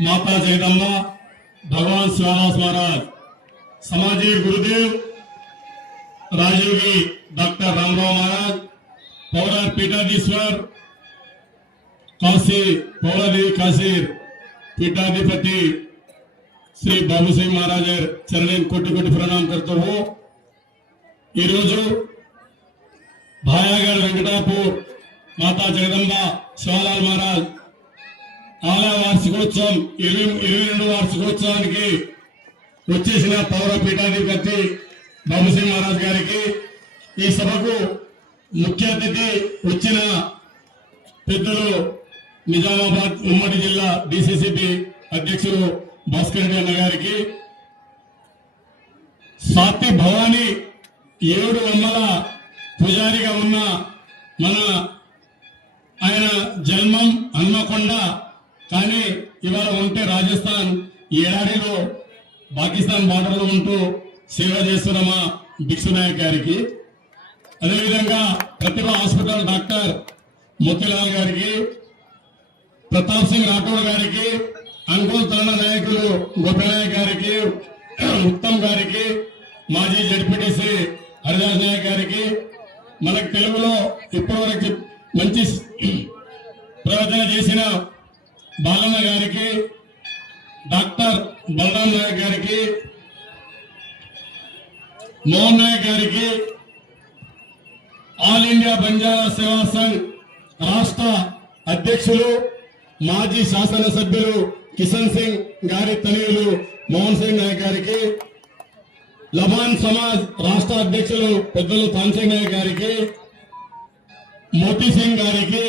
माता जगदम्बा, भगवान शिवदास महाराज, समाजी गुरुदेव राजयोगी डॉक्टर रामराव महाराज, पौराण पीठाधीश्वर काशी पौरादेवी काशी पीठाधिपति श्री बाबू सिंह महाराज चरण कोटि कोटि प्रणाम करता हूँ। भायागढ़ वेंकटापुर माता जगदम्बा शिवलाल महाराज आला वार्षिकोत्सव 22వ వార్షికోత్సవానికి వచ్చేసిన పౌర పీఠాధిపతి బాబు సింగ్ మహారాజ్ గారికి ఈ సభకు ముఖ్య అతిథి వచ్చిన పెద్దలు నిజామాబాద్ ఉమ్మడి జిల్లా డిసిసిబి అధ్యక్షులు భాస్కర్ రెడ్డి అన్న గారికి సాత్వి భవాని 7 అమ్మల పూజారిగా ఉన్న మన ఆయన జన్మం హన్మకొండ కానీ ఇవాళ ఉంటే రాజస్థాన్ ఏడాదిలో పాకిస్తాన్ బార్డర్ లో ఉంటూ సేవ చేస్తున్న మా భిక్షునాయక్ గారికి, అదేవిధంగా ప్రతిభ హాస్పిటల్ డాక్టర్ మోతీలాల్ గారికి, ప్రతాప్ సింగ్ రాఠోడ్ గారికి, అంకుల్ తరుణ నాయకులు గోపినాయక్ గారికి, ఉత్తమ్ గారికి, మాజీ జడ్పీటీసీ హరిదాస్ నాయక్ గారికి, మనకు తెలుగులో ఇప్పటివరకు మంచి ప్రవచన చేసిన బాలన్న గారికి, డాక్టర్ బలరాం నాయక్ గారికి, మోహన్ నాయక్ గారికి, ఆల్ ఇండియా బంజారా సేవా సంఘ్ రాష్ట్ర అధ్యక్షులు మాజీ శాసనసభ్యులు కిషన్ సింగ్ గారి తనయులు మోహన్ సింగ్ నాయక్ గారికి, లబాన్ సమాజ్ రాష్ట్ర అధ్యక్షులు పెద్దలు తాన్సింగ్ నాయక్ గారికి, మోతీ సింగ్ గారికి,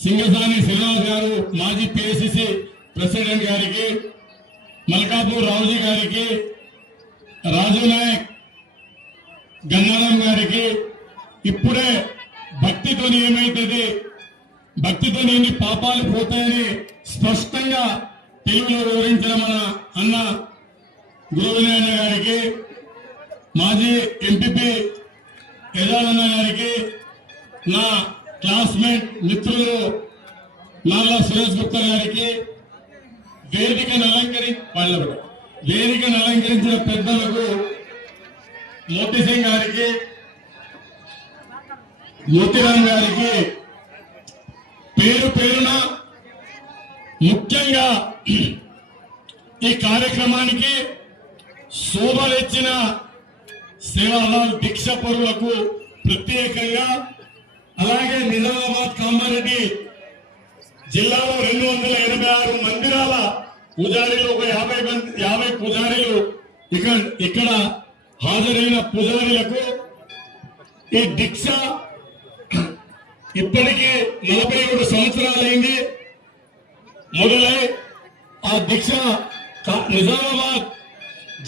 సింగసాని శ్రీనివాస్ గారు మాజీ పిఎస్సిసి ప్రెసిడెంట్ గారికి, మల్కాపూర్ రావుజీ గారికి, రాజు నాయక్ గన్నారాం గారికి, ఇప్పుడే భక్తితో ఏమైతుంది, భక్తితో ఎన్ని పాపాలు పోతాయని స్పష్టంగా తెలుగులో వివరించిన మన అన్న గురువినాయన గారికి, మాజీ ఎంపీపీ యజాలన్న గారికి, నా క్లాస్మేట్ మిత్రులు నాల్లా సురేష్ గుప్తా గారికి, వేదికను అలంకరించిన పెద్దలకు మోతీ సింగ్ గారికి, మోతీరామ్ గారికి పేరు పేరున ముఖ్యంగా ఈ కార్యక్రమానికి శోభలిచ్చిన సేవాలాల్ దీక్ష పరులకు ప్రత్యేకంగా, అలాగే నిజామాబాద్ కామారెడ్డి జిల్లాలో 286 మందిరాల పూజారీలు, ఒక 50 పూజారీలు ఇక్కడ హాజరైన పూజారీలకు ఈ దీక్ష ఇప్పటికీ 47 సంవత్సరాలైంది మొదలై. ఆ దీక్ష నిజామాబాద్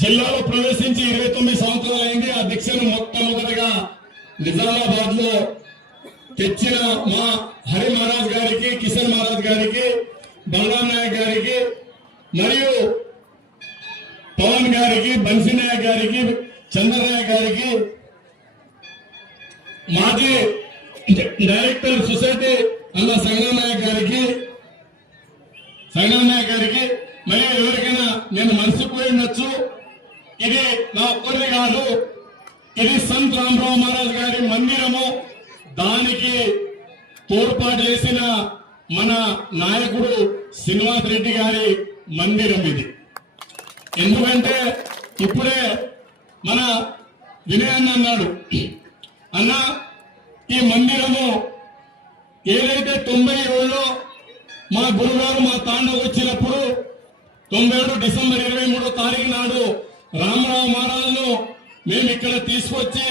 జిల్లాలో ప్రవేశించి 29 సంవత్సరాలైంది. ఆ దీక్షను మొట్టమొదటిగా నిజామాబాద్ లో తెచ్చిన మా హరి మహారాజ్ గారికి, కిషన్ మహారాజ్ గారికి, బలరాం నాయక్ గారికి, మరియు పవన్ గారికి, బన్సీ నాయక్ గారికి, చంద్రనాయక్ గారికి, మాజీ డైరెక్టర్ సొసైటీ అన్న సంగం నాయక్ గారికి, మరియు ఎవరికైనా నేను మర్చిపోయినచ్చు, ఇది నా ఒక్కరిది కాదు, ఇది సంత్ రామరావు మహారాజ్ గారి మందిరము. దానికి తోడ్పాటు చేసిన మన నాయకుడు శ్రీనివాస్ రెడ్డి గారి మందిరం ఇది. ఎందుకంటే ఇప్పుడే మన వినయ్ అన్న అన్నాడు, అన్న ఈ మందిరము ఏదైతే 97లో మా గురుగారు మా తాండకు వచ్చినప్పుడు 97 డిసెంబర్ 23వ తారీఖు నాడు రామరావు మహారాజును మేము ఇక్కడ తీసుకొచ్చి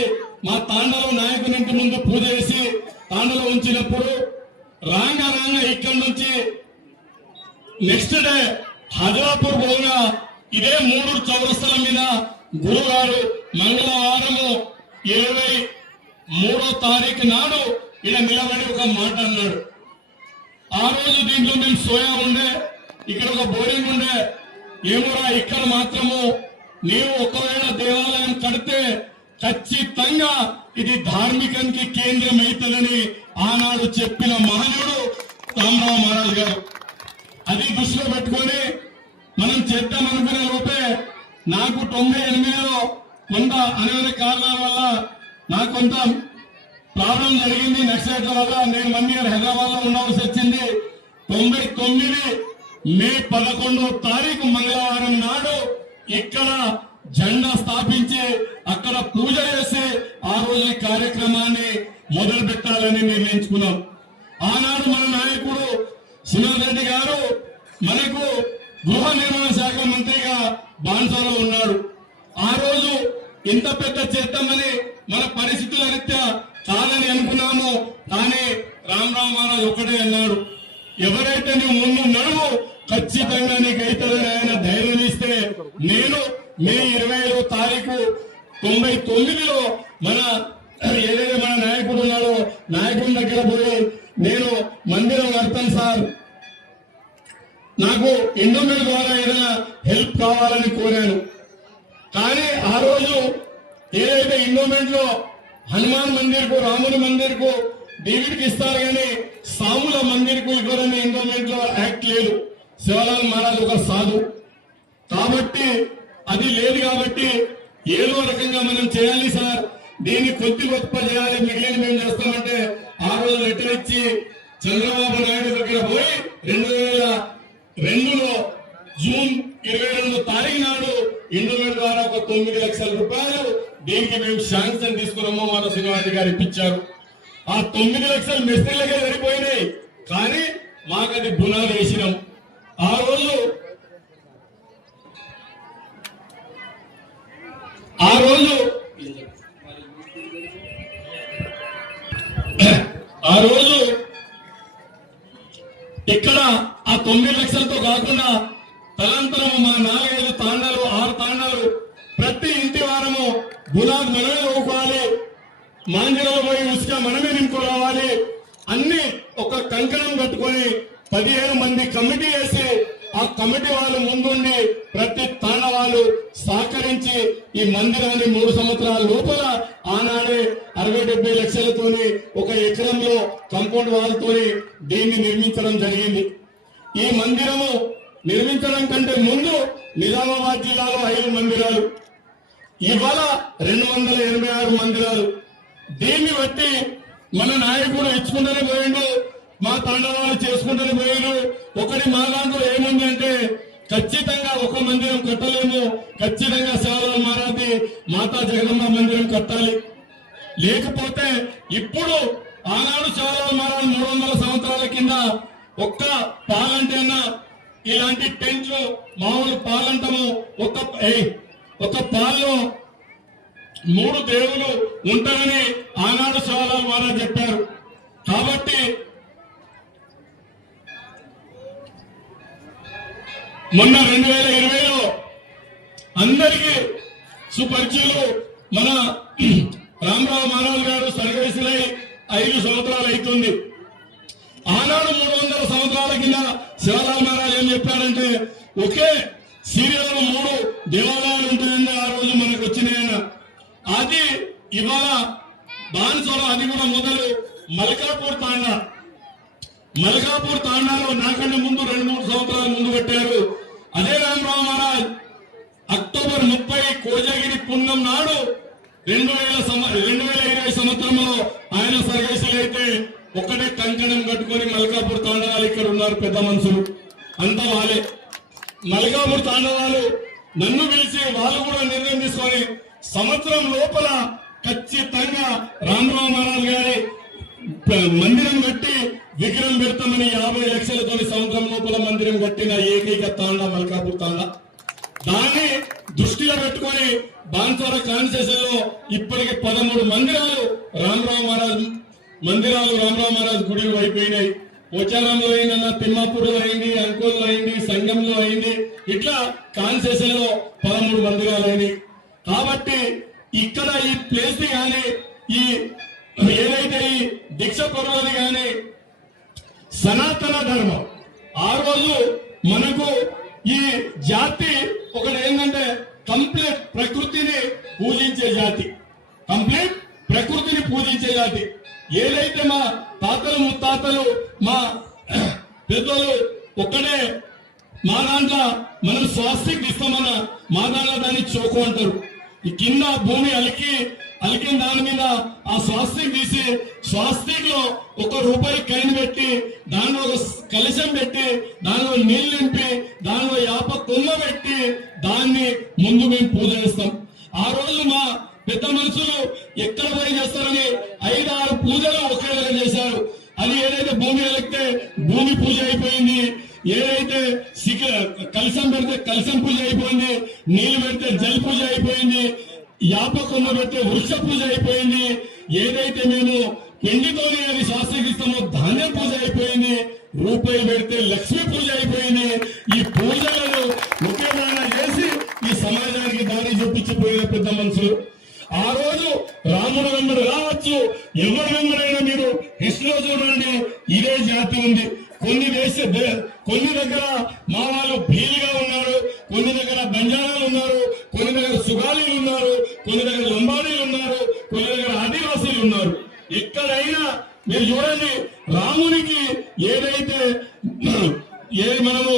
మా తాండలో నాయకుని ఇంటి ముందు పూజ చేసి తాండలో ఉంచినప్పుడు రాంగా ఇక్కడి నుంచి నెక్స్ట్ డే హజరాపూర్ పోగా ఇదే 3 చౌరస్తల మీద గురుగారు మంగళవారము 23వ తారీఖు నాడు ఇలా నిలబడి ఒక మాట అన్నాడు. ఆ రోజు దీంట్లో మేము సోయా ఉండే, ఇక్కడ ఒక బోరింగ్ ఉండే, ఏమోరా ఇక్కడ మాత్రము నీవు ఒకవేళ దేవాలయం కడితే ఖచ్చితంగా ఇది ధార్మికానికి కేంద్రం అవుతుందని ఆనాడు చెప్పిన మహనీయుడు రామరావు మహారాజ్ గారు. అది దృష్టిలో పెట్టుకొని మనం చేద్దామనుకునే లోపే నాకు 98లో కొంత అనేక కారణాల వల్ల నాకు కొంత ప్రాబ్లం జరిగింది. నక్సలైట్ల వల్ల నేను 1 ఇయర్ హైదరాబాద్ లో ఉండవలసి వచ్చింది. 99 మే 11వ తారీఖు మంగళవారం నాడు ఇక్కడ జెండా స్థాపించి అక్కడ పూజ చేసి ఆ రోజు ఈ కార్యక్రమాన్ని మొదలు పెట్టాలని నిర్ణయించుకున్నాం. ఆనాడు మన నాయకుడు శ్రీనివాస్ రెడ్డి గారు మనకు గృహ నిర్మాణ శాఖ మంత్రిగా బాన్సాలో ఉన్నాడు. ఆ రోజు ఇంత పెద్ద చేద్దామని మన పరిస్థితుల రీత్యా కాదని అనుకున్నాము. కానీ రామరావు మహారాజ్ ఒకటే అన్నాడు, ఎవరైతే నువ్వు ముందు నడువు ఖచ్చితంగా నీకు అవుతుందని ఆయన ధైర్యం ఇస్తే నేను మే 20వ తారీఖు 99లో మన ఏదైతే మన నాయకుడు ఉన్నాడో నాయకుడి దగ్గర పోయి నేను మందిరం కడతాను సార్, నాకు ఎండోమెంట్ ద్వారా ఏదైనా హెల్ప్ కావాలని కోరాను. కానీ ఆ రోజు ఏదైతే ఎండోమెంట్ లో హనుమాన్ మందిర్ కు రాముని మందిర్ కు డేవిడ్కి ఇస్తారు కానీ సాముల మందిర్ కు ఇవ్వరని ఎండోమెంట్ లో యాక్ట్ లేదు. శివలాల్ మహారాజ్ ఒక సాధు కాబట్టి అది లేదు. కాబట్టి ఏదో రకంగా మనం చేయాలి సార్, దీన్ని కొద్ది గొప్ప చేయాలి, మిగిలిన మేము చేస్తామంటే ఆ రోజు లెటర్ ఇచ్చి చంద్రబాబు నాయుడు దగ్గర పోయి 2002లో జూన్ 22వ తారీఖు నాడు ఎండోమెంట్ ద్వారా ఒక 9 లక్షల రూపాయలు దీనికి మేము శాంక్షన్ తీసుకున్నాము. మన శ్రీనివాస్ గారు ఇప్పించారు. ఆ 9 లక్షలు మిస్త్రీలకే సరిపోయినాయి. కానీ మాకు అది బునాది వేసినాం. ఆ రోజు ఇక్కడ ఆ 9 లక్షలతో కాకుండా తలంతరము మా 4-5 తాండాలు 6 తాండాలు ప్రతి ఇంటి వారము బునాది మనమే నవ్వుకోవాలి, మాంజరాలు పోయి ఉసుక మనమే నింపుకోవాలి. అన్ని ఒక కంకణం కట్టుకొని 15 మంది కమిటీ వేసి ఆ కమిటీ వాళ్ళు ముందుండి ప్రతి తాండ వాళ్ళు సహకరించి ఈ మందిరాన్ని 3 సంవత్సరాల లోపల ఆనాడే 60-70 లక్షలతోని 1 ఎకరంలో కాంపౌండ్ వాళ్ళతోని దీన్ని నిర్మించడం జరిగింది. ఈ మందిరము నిర్మించడం కంటే ముందు నిజామాబాద్ జిల్లాలో 5 మందిరాలు, ఇవాళ 286 మందిరాలు. దీన్ని బట్టి మన నాయకుడు ఇచ్చుకుంటూనే పోయిండు, మా తాండవాళ్ళు చేసుకుంటూనే పోయారు. ఒకటి మా దాంట్లో ఏముంది అంటే ఖచ్చితంగా ఒక మందిరం కట్టలేము, ఖచ్చితంగా శివలాల్ మహారాజ్ మాతా జగదమ్మ మందిరం కట్టాలి. లేకపోతే ఇప్పుడు ఆనాడు శివలాల్ మహారాజ్ 300 సంవత్సరాల కింద ఒక్క పాలంటేనా ఇలాంటి టెంట్లు మామూలు పాలంటము ఒక పాల్లో 3 దేవులు ఉంటారని ఆనాడు శివలాల్ మహారాజ్ చెప్పారు. కాబట్టి మొన్న 2020లో అందరికీ సుపరిచయులు మన రామరావు మహారాజ్ గారు సర్వేశ్వరై 5 సంవత్సరాలు అవుతుంది. ఆనాడు 300 సంవత్సరాల కింద శివలాల్ మహారాజ్ ఏం చెప్పారంటే ఒకే సీరియల్ 3 దేవాలయాలు ఉంటాయని ఆ రోజు మనకు వచ్చినాయన్న. అది ఇవాళ బాన్సోలో అది కూడా మొదలు మల్కాపూర్ తాండాలో నాకన్నా ముందు 2-3 సంవత్సరాల ముందు పెట్టారు. అదే రామరావు మహారాజ్ అక్టోబర్ 30 కోజగిరి పుణ్యం నాడు 2020 సంవత్సరంలో ఆయన సర్వేశ్వరైతే ఒకటే కంకణం కట్టుకొని మల్కాపూర్ తాండవాలు ఇక్కడ ఉన్నారు పెద్ద మనుషులు అంతా వాళ్ళే. మల్కాపూర్ తాండవాలు నన్ను పిలిచి వాళ్ళు కూడా నిర్ణయం తీసుకొని సంవత్సరం లోపల ఖచ్చితంగా రామరావు మహారాజ్ గారి మందిరం కట్టి విగ్రహం పెడతామని 50 లక్షలతో సంవత్సరం లోపల మందిరం కట్టిన ఏకైక తాండా మల్కాపూర్ తాండా. దాన్ని దృష్టిలో పెట్టుకొని బాన్సోర కాన్స్టిట్యూషన్ లో ఇప్పటికి 13 మందిరాలు రామరావు మహారాజ్ గుడిలు అయిపోయినాయి. పోచారంలో అయిందన్న, తిమ్మాపూర్లో అయింది, అంకోల్లో అయింది, సంఘంలో అయింది. ఇట్లా కాన్స్టిట్యూషన్ లో 13 మందిరాలు అయినాయి. కాబట్టి ఇక్కడ ఈ ప్లేస్ ని కానీ ఈ ఏదైతే ఈ దీక్ష పర్వాది కానీ సనాతన ధర్మం ఆ రోజు మనకు ఈ జాతి ఒకటి ఏంటంటే కంప్లీట్ ప్రకృతిని పూజించే జాతి. ఏదైతే మా తాతలు ముత్తాతలు మా పెద్దలు ఒక్కడే మా దాంట్లో మనం స్వాస్తిక్ ఇస్తామన్న మా దాంట్లో దాన్ని చోకు అంటారు. ఈ కింద భూమి అలికిన దాని మీద ఆ స్వాస్తిక్ తీసి స్వాస్తిక్ లో ₹1 కైన్ పెట్టి దానిలో ఒక కలశం పెట్టి దానిలో నీళ్లు నింపి దానిలో యాప కొమ్మ పెట్టి దాన్ని ముందు మేము పూజ చేస్తాం. ఆ రోజు మా పెద్ద మనుషులు ఎక్కడ పోయి చేస్తారని 5-6 పూజలు ఒకే దగ్గర చేశారు. అది ఏదైతే భూమి అలిగితే భూమి పూజ అయిపోయింది, ఏదైతే కలశం పెడితే కలశం పూజ అయిపోయింది, నీళ్లు పెడితే జల్ పూజ అయిపోయింది, యాప కొమ్మ పెడితే వృక్ష పూజ అయిపోయింది, ఏదైతే మేము పిండితోనే అది శాస్త్రీకరిస్తామో ధాన్యం పూజ అయిపోయింది, రూపాయి పెడితే లక్ష్మీ పూజ అయిపోయింది. ఈ పూజలను ముఖ్యమైన చేసి ఈ సమాజానికి దారి చూపించిపోయిన పెద్ద మనుషులు. ఆ రోజు రాముడు వెంబడి రావచ్చు, ఎవరి వెంబడైనా మీరు హిస్టరీలో చూడండి ఇదే జాతి ఉంది. కొన్ని దగ్గర మా వాళ్ళు భీలుగా ఉన్నారు, కొన్ని దగ్గర బంజారాలు ఉన్నారు, కొన్ని దగ్గర సుగాలీలు ఉన్నారు, కొన్ని దగ్గర లంబాడీలు ఉన్నారు, కొన్ని దగ్గర ఆదివాసీలు ఉన్నారు. ఎక్కడైనా మీరు చూడండి రామునికి ఏదైతే మనము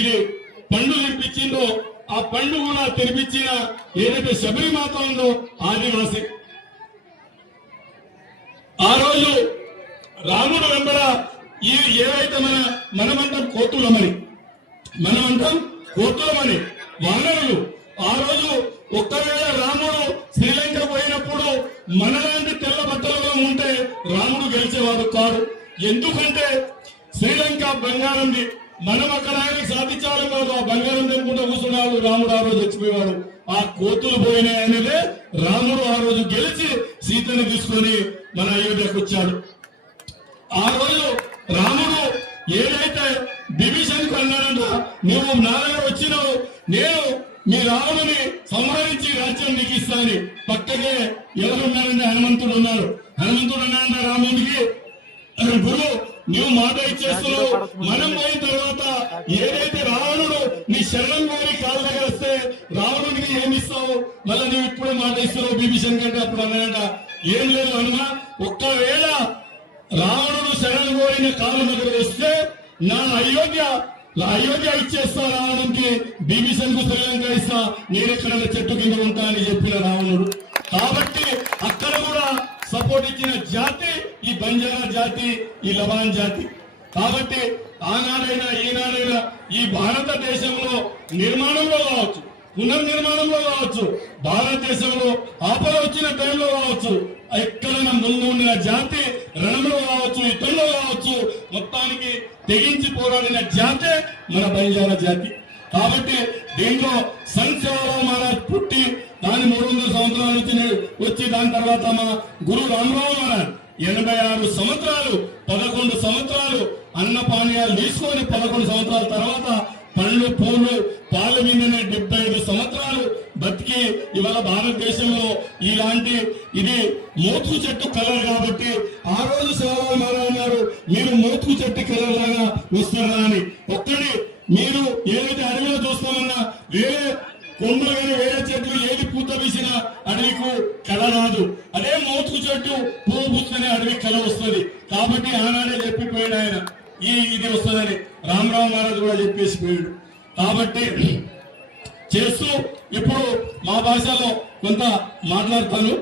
ఇది పండు తినిపించిందో ఆ పండు కూడా తినిపించిన ఏదైతే శబరిమాత ఉందో ఆదివాసి. ఆ రోజు రాముడు వెంబడ ఈ ఏవైతే మనమంతం కోతులమని వానరులు. ఆ రోజు ఒక్కవేళ రాముడు శ్రీలంక పోయినప్పుడు మనలాంటి తెల్ల బట్టలలో ఉంటే రాముడు గెలిచేవాడు కాదు. ఎందుకంటే శ్రీలంక బంగారంది, మనం అక్కడ ఆయనకు సాధించాలి కాదు, ఆ బంగారం తెనుకుంటూ కూర్చున్నాడు రాముడు. ఆ రోజు చచ్చిపోయేవాడు. ఆ కోతులు పోయినాయనేదే రాముడు ఆ రోజు గెలిచి సీతను తీసుకొని మన అయోధ్యకు వచ్చాడు. ఆ రోజు రాముడు ఏదైతే విభీషణ్కు అన్నాడంట, నువ్వు నా దగ్గర వచ్చినావు, నేను మీ రాముని సంహరించి రాజ్యం నీకు ఇస్తాను. పక్కకే ఎవరున్నారంటే హనుమంతుడు ఉన్నాడు. హనుమంతుడు అన్నాడంట రాముడికి, గురు నువ్వు మాట ఇచ్చేస్తున్నావు, మనం పోయిన తర్వాత ఏదైతే రావణుడు నీ శరణం కోరి కాళ్ళ దగ్గర వస్తే రావణుడికి ఏమి ఇస్తావు, మళ్ళీ నువ్వు ఇప్పుడే మాట ఇస్తున్నావు విభీషణ్ కంటే. అప్పుడు అన్నాడంట, ఏం లేదు హనుమ, ఒక్కవేళ రావణుడు శరణం కోరిన కాళ్ళ దగ్గర వస్తే నా అయోధ్య ఇచ్చేస్తా, రావణుడికి విభీషణ్ కు శ్రీలంక ఇస్తా, నేను ఎక్కడైనా చెట్టు కింద ఉంటా అని చెప్పిన రావణుడు. కాబట్టి అక్కడ కూడా సపోర్ట్ ఇచ్చిన జాతి ఈ బంజారా జాతి, ఈ లబాన్ జాతి. కాబట్టి ఆనాడైనా ఈనాడైనా ఈ భారతదేశంలో నిర్మాణంలో కావచ్చు, పునర్నిర్మాణంలో కావచ్చు, భారతదేశంలో ఆపద వచ్చిన టైంలో కావచ్చు, ఎక్కడైనా ముందు ఉండిన జాతి రణంలో కావచ్చు, యుద్ధంలో కావచ్చు, మొత్తానికి తెగించి పోరాడిన జాతే మన బంజారా జాతి. కాబట్టి దీంట్లో సంత్ సేవారావు మహారాజ్ పుట్టి దాని 300 సంవత్సరాల నుంచి వచ్చి దాని తర్వాత మా గురు రామరావు మహారాజ్ 86 సంవత్సరాలు 11 సంవత్సరాలు అన్న పానీయాలు తీసుకొని 11 సంవత్సరాల తర్వాత పండ్లు పూలు పాలు విందనే 75 సంవత్సరాలు బతికి ఇవాళ భారతదేశంలో ఇలాంటి ఇది మోతుకు చెట్టు కలర్ కాబట్టి ఆ రోజు సేవారావు మహారాజ్ గారు మీరు మోతుకు చెట్టు కలర్ లాగా వస్తారా అని. ఒక్కడి మీరు ఏదైతే అడవిలో చూస్తామన్నా వేరే కొండలు కానీ వేరే చెట్లు ఏది పూత వీసినా అడవికు కళ రాదు. అదే మోతుకు చెట్టు పువ్వు పూస్తేనే అడవి కళ వస్తుంది. కాబట్టి ఆనాడే చెప్పిపోయాడు ఆయన ఇది వస్తుందని. రామరావు మహారాజ్ కూడా చెప్పేసి పోయాడు. కాబట్టి చేస్తూ ఇప్పుడు మా భాషలో కొంత మాట్లాడతాను.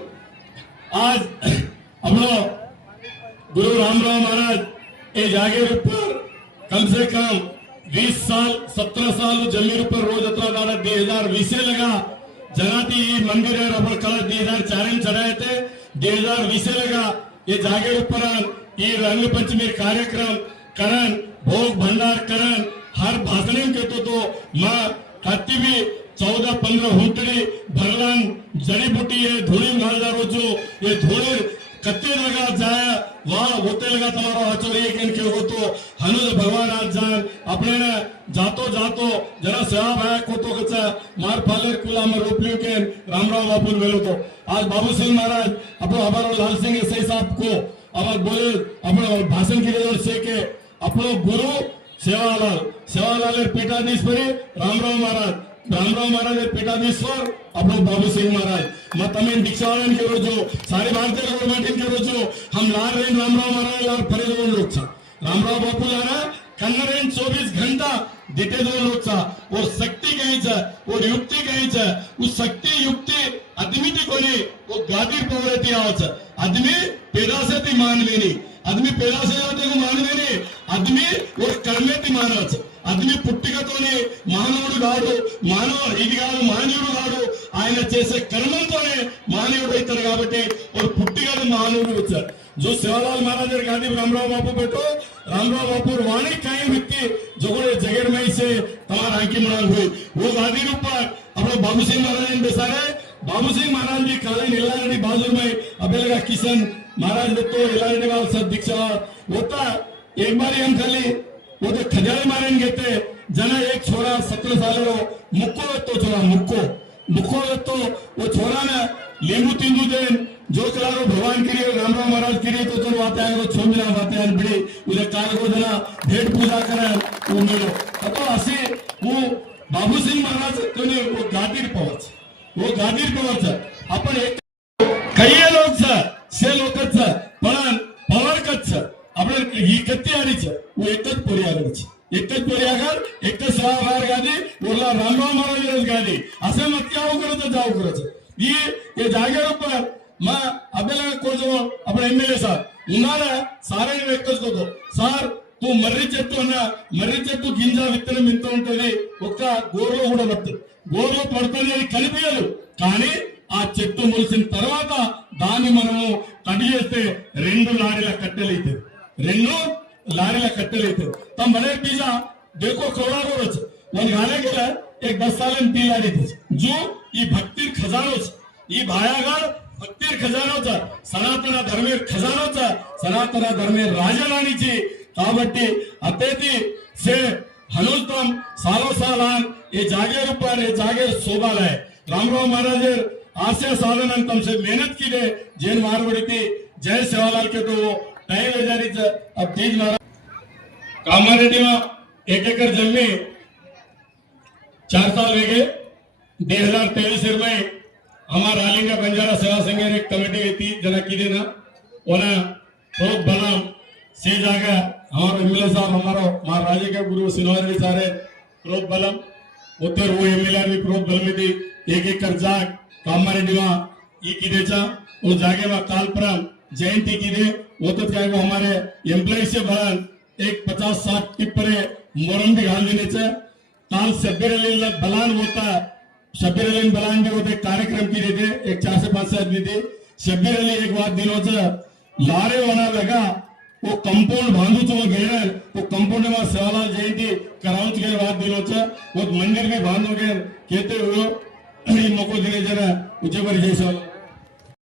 అప్పుడు గురు रामराव महाराज ये जागीर पर कम से कम 20 साल 17 साल जमीन पर रोज यात्रा 2020 से लगा जनाती मंदिर है रबर कलर 2004 चढ़ाए थे 2020 से लगा ये जागीर पर ये रंग पंचमी कार्यक्रम करण भोग भंडार करण हर भाषण के तो माँ कत्ती भी 14-15 हुंटड़ी भरलान जड़ी बूटी है धूली मालदा रोजो ये धूली कत्ते लगा जाए वहाँ होते लगा तुम्हारा आचोरी के होतो हनुज भगवान आज जान अपने ने जातो जरा सेवा भाया को तो कच्चा मार पालेर कुला में रोपलियों के रामराव बापू वेलो तो आज बाबू सिंह महाराज अपने हमारे लाल सिंह एसआई साहब को अब बोले अपने भाषण की वजह से के अपने गुरु सेवालाल पीठाधीश्वरी रामराव महाराज पीठाधीश्वर अपने बाबू सिंह महाराज मत हमें दीक्षावालन के रोजो सारे भारतीय गवर्नमेंट के रोजो हम लार रहे रामराव महाराज लार फरीदों लोग रामराव बापू लारा कन्नरेन 24 घंटा देते दो लोग सा और शक्ति कहीं सा और युक्ति कहीं सा उस शक्ति युक्ति आदमी ती कोणी वो गादीर पवरती आवाज आदमी पैदा से ती मानवेनी आदमी पैदा से होते को मानवेनी आदमी और कर्मे ती मानवच आदमी పుట్టికతోనే మానవుడు కాడు మానవ ఇది కాదు మానవుడు కాడు ఆయన చేసే కర్మంతోనే మానవుడు అవుతాడు కాబట్టి ఒక పుట్టికడు మానవుడు వచ్చాడు जो सेवालाल महाराज गांधी रामराव बापू बेटो रामराव बापू वाणी कई व्यक्ति जो जगह में से तमार आंकी मनाल हुई वो गांधी ऊपर अपने बाबू सिंह महाराज ने बेसारे बाबू सिंह महाराज जी काले इलारेड्डी बाजू में अबेलगा किशन महाराज तो इलारेड्डी वाल सब दीक्षा होता एक बार हम खाली वो तो खजाने मारेन घेते जना एक छोरा 17 साल मुक्को तो छोरा मुक्को तो वो छोरा ने लेंगू तिंदू देन जो कलारो भगवान के लिए रामराव महाराज के लिए तो आते हैं वो छोमिना बातें हैं बड़ी उधर काल को जना भेंट पूजा करें वो मेलो तो असे वो बाबू सिंह महाराज तो ने वो गादीर पवच अपन एक कई लोग से लोकच पण पवारकच આપણે ઈ કત્તી આડી છે वो एकच पोरी आगर एकच सहाभार गादी बोला रामराव महाराज गादी असे मत क्या करत जाऊ करत ये जागेवर पर मा अबेला को जो अपने एमएलए साहब उन्हाळा सारे एकच होतो సార్ तू मर्री చెట్టు గింజ విత్తనం ఇంత ఉంటది ఒక్క గోరులో కూడా పడుతుంది గోరులో పడుతుంది అని కలిపేయదు కానీ ఆ చెట్టు మొలిసిన తర్వాత దాన్ని మనము కట్ చేస్తే 2 లారీల కట్టెలైతే तब बड़े पिज्जा देखो कौड़ा रोज वन घाले गेला एक 10 साल में 3 लारी थी जो ये भक्तिर खजानोच ये भायागार भक्तिर खजानोचा सनातन धर्मेर खजानोचा सनातन धर्मेर राजराणीची కాబట్టి अतेती से हनुस्तम सालो सालान ये जागेर ऊपर ये जागेर शोभाला है रामराव महाराज आशय साधन तुमसे मेहनत की दे जैन मारवाड़ी थी जय सेवालाल के तो टाइम हजारी अब तेज महाराज कामारेड्डी में 1 एकड़ जमीन 4 साल हो गए 2023 में हमारा रालिंगा बंजारा सेवा संघ एक कमेटी थी जना की देना ओना बहुत बना से जागा हमारा एमएलए साहब हमारा महाराजे के गुरु सिनोर विचारे प्रोत बलम उतर वो एमएलए भी प्रोत बल में थी 1 एकड़ जाग कामारेड्डी में ई की देचा वो जागे में कालपुरम जयंती की दे वो तो क्या वो हमारे एम्प्लॉय से बड़न एक 50-60 टिप्परे मोरम भी घाल देने से काल शब्बीर अली बलान होता शब्बीर अली बलान भी होते कार्यक्रम की देते एक 4 से 5 आदमी थे शब्बीर अली एक बात दिनों से लारे होना लगा वो कंपाउंड बांधू तो वो गए वो कंपाउंड में सेवालाल जयंती कराउंच के बाद दिनों से वो मंदिर में बांधो गए कहते हुए मको दिने जरा उच्च पर जैसा